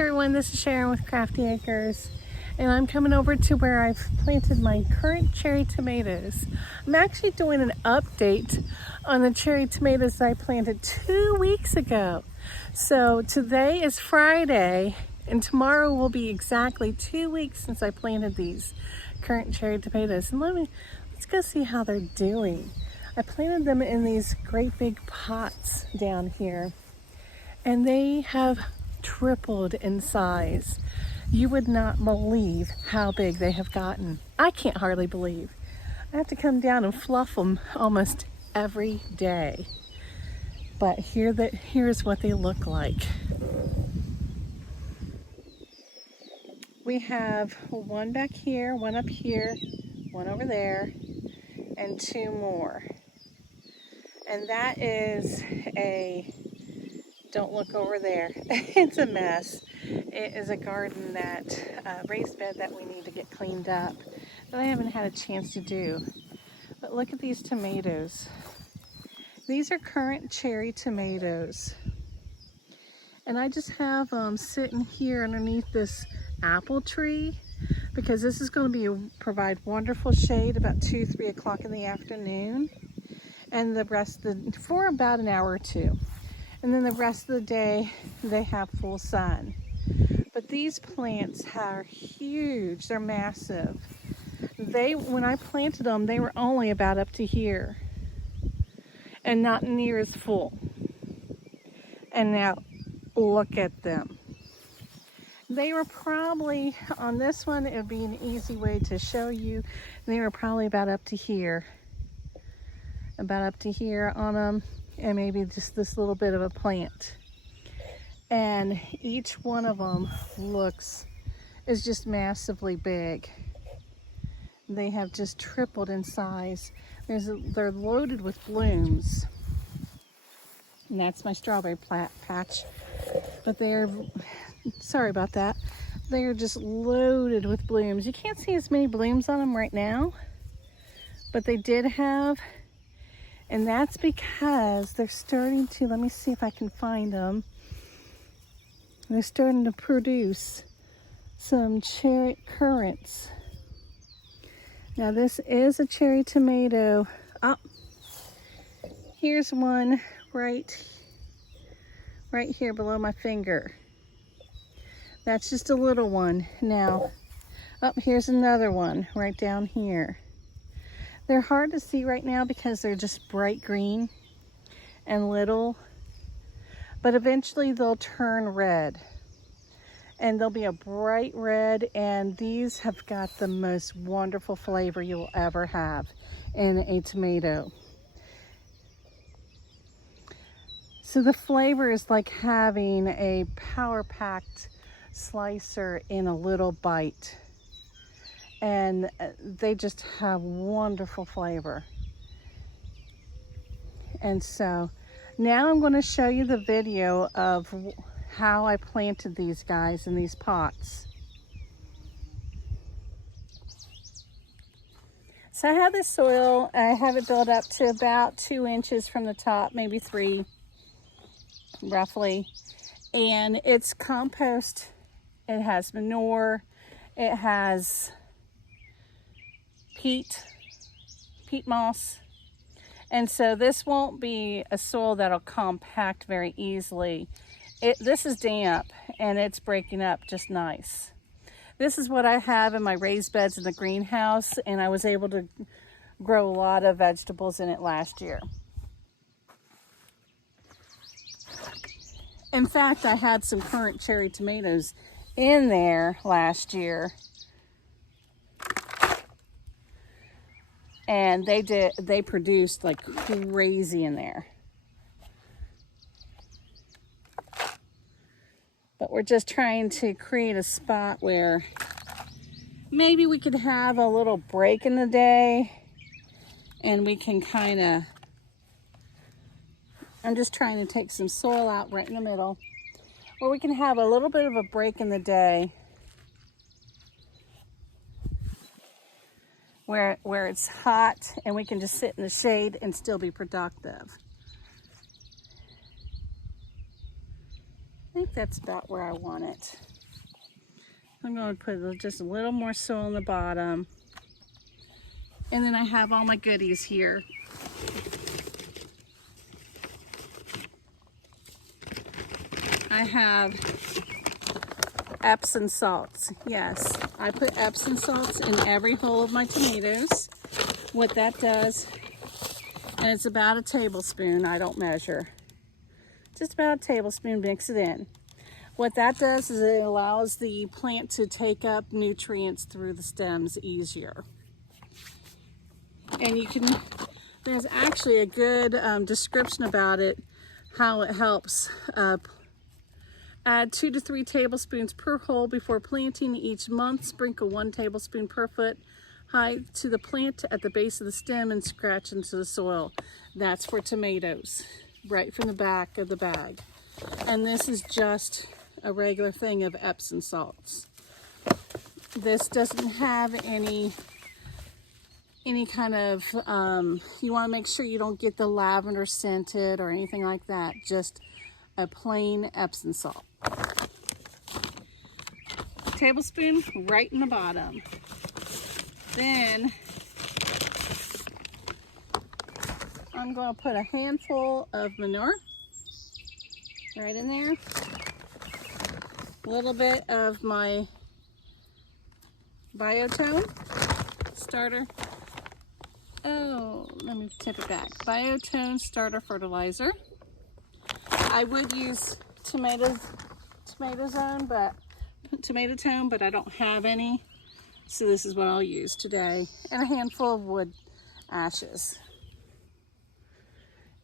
everyone, this is Sharon with Crafty Acres, and I'm coming over to where I've planted my current cherry tomatoes. I'm actually doing an update on the cherry tomatoes I planted 2 weeks ago. So today is Friday, and tomorrow will be exactly 2 weeks since I planted these current cherry tomatoes. And let's go see how they're doing. I planted them in these great big pots down here, and they have tripled in size. You would not believe how big they have gotten. I can't hardly believe. I have to come down and fluff them almost every day. But here's what they look like. We have one back here, one up here, one over there, and two more. And that is don't look over there. It's a mess. It is a garden raised bed that we need to get cleaned up that I haven't had a chance to do. But look at these tomatoes. These are current cherry tomatoes. And I just have them sitting here underneath this apple tree because this is going to provide wonderful shade about 2-3 o'clock in the afternoon, and the rest for about an hour or two. And then the rest of the day, they have full sun. But these plants are huge. They're massive. When I planted them, they were only about up to here and not near as full. And now look at them. They were probably, on this one, it would be an easy way to show you. They were probably about up to here on them. And maybe just this little bit of a plant. And each one of them is just massively big. They have just tripled in size. They're loaded with blooms. And that's my strawberry patch. But sorry about that. They are just loaded with blooms. You can't see as many blooms on them right now, but they did have. And that's because they're starting to, let me see if I can find them. They're starting to produce some cherry currants. Now this is a cherry tomato. Oh, here's one right here below my finger. That's just a little one. Now, here's another one right down here. They're hard to see right now because they're just bright green and little, but eventually they'll turn red and they'll be a bright red, and these have got the most wonderful flavor you'll ever have in a tomato. So the flavor is like having a power-packed slicer in a little bite. And they just have wonderful flavor. And so now I'm going to show you the video of how I planted these guys in these pots. So I have this soil. I have it built up to about 2 inches from the top, maybe 3 roughly. And it's compost. It has manure. It has peat moss, and so this won't be a soil that'll compact very easily. This is damp and it's breaking up just nice. This is what I have in my raised beds in the greenhouse, and I was able to grow a lot of vegetables in it last year. In fact, I had some current cherry tomatoes in there last year. And they produced like crazy in there. But we're just trying to create a spot where maybe we could have a little break in the day, and we can I'm just trying to take some soil out right in the middle, where we can have a little bit of a break in the day, where it's hot and we can just sit in the shade and still be productive. I think that's about where I want it. I'm going to put just a little more soil in the bottom. And then I have all my goodies here. I have Epsom salts. Yes, I put Epsom salts in every hole of my tomatoes. What that does, and it's about a tablespoon, I don't measure. Just about a tablespoon, mix it in. What that does is it allows the plant to take up nutrients through the stems easier. And you can, there's actually a good description about it, how it helps. Add 2 to 3 tablespoons per hole before planting each month. Sprinkle 1 tablespoon per foot height to the plant at the base of the stem and scratch into the soil. That's for tomatoes, right from the back of the bag. And this is just a regular thing of Epsom salts. This doesn't have any kind of, you want to make sure you don't get the lavender scented or anything like that. Just a plain Epsom salt. Tablespoon right in the bottom. Then I'm going to put a handful of manure right in there. A little bit of my Biotone starter. Oh, let me tip it back. Biotone starter fertilizer. I would use tomato tone, but I don't have any. So this is what I'll use today. And a handful of wood ashes.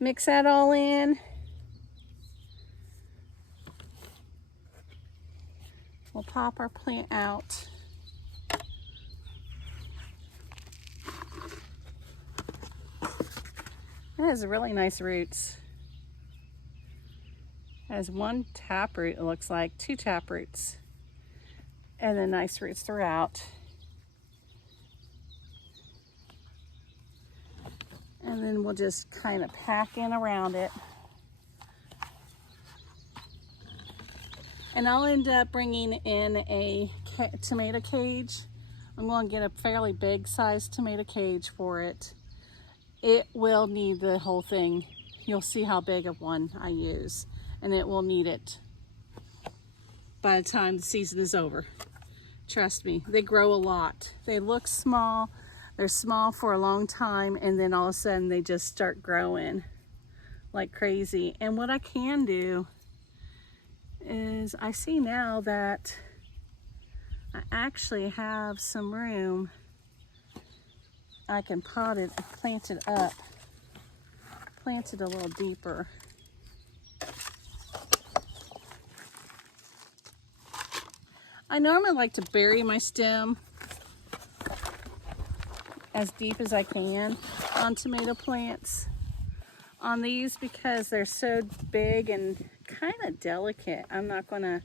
Mix that all in. We'll pop our plant out. It has really nice roots. It has 1 taproot, it looks like, 2 taproots. And then nice roots throughout. And then we'll just kind of pack in around it. And I'll end up bringing in a tomato cage. I'm going to get a fairly big sized tomato cage for it. It will need the whole thing. You'll see how big of one I use. And it will need it by the time the season is over. Trust me, they grow a lot. They look small. They're small for a long time, and then all of a sudden they just start growing like crazy. And what I can do is, I see now that I actually have some room. I can pot it and plant it up, plant it a little deeper. I normally like to bury my stem as deep as I can on tomato plants. On these, because they're so big and kind of delicate, I'm not going to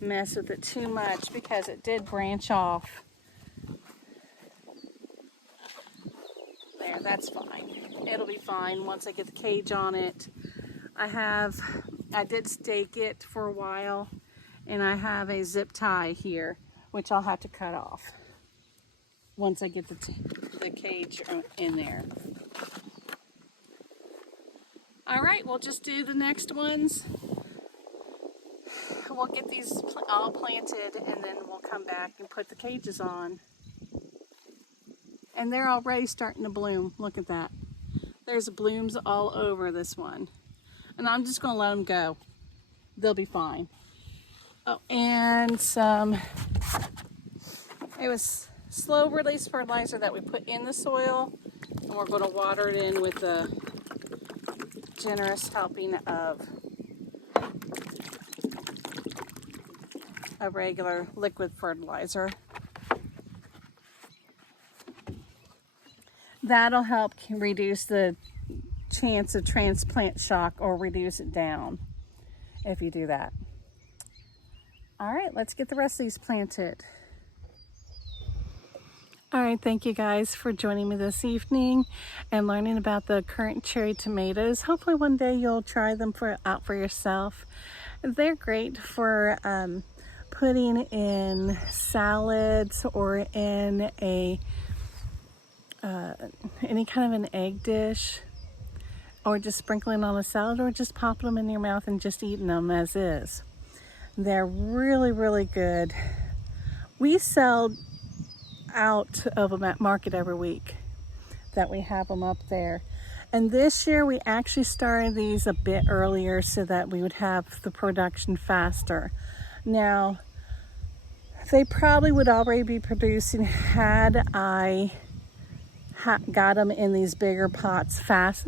mess with it too much because it did branch off. There, that's fine. It'll be fine once I get the cage on it. I did stake it for a while, and I have a zip tie here, which I'll have to cut off once I get the cage in there. All right, we'll just do the next ones. We'll get these all planted, and then we'll come back and put the cages on. And they're already starting to bloom. Look at that. There's blooms all over this one. And I'm just going to let them go. They'll be fine. Oh, and it was slow release fertilizer that we put in the soil. And we're going to water it in with a generous helping of a regular liquid fertilizer. That'll help reduce the chance of transplant shock, or reduce it down if you do that. All right, let's get the rest of these planted. All right, thank you guys for joining me this evening and learning about the currant cherry tomatoes. Hopefully one day you'll try them out for yourself. They're great for putting in salads or in a any kind of an egg dish, or just sprinkling on a salad, or just popping them in your mouth and just eating them as is. They're really, really good. We sell out of them at market every week that we have them up there. And this year we actually started these a bit earlier so that we would have the production faster. Now, they probably would already be producing had I got them in these bigger pots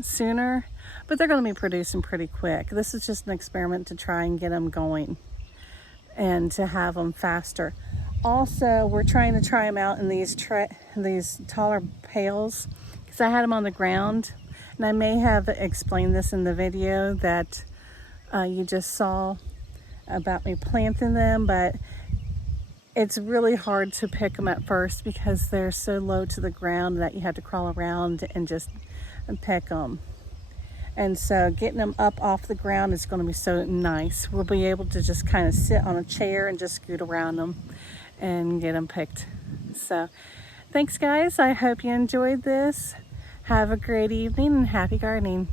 sooner, but they're going to be producing pretty quick. This is just an experiment to try and get them going and to have them faster. Also, we're trying to try them out in these taller pails, because I had them on the ground, and I may have explained this in the video that you just saw about me planting them, but it's really hard to pick them at first because they're so low to the ground that you have to crawl around and just pick them. And so getting them up off the ground is going to be so nice. We'll be able to just kind of sit on a chair and just scoot around them and get them picked. So thanks guys, I hope you enjoyed this. Have a great evening and happy gardening.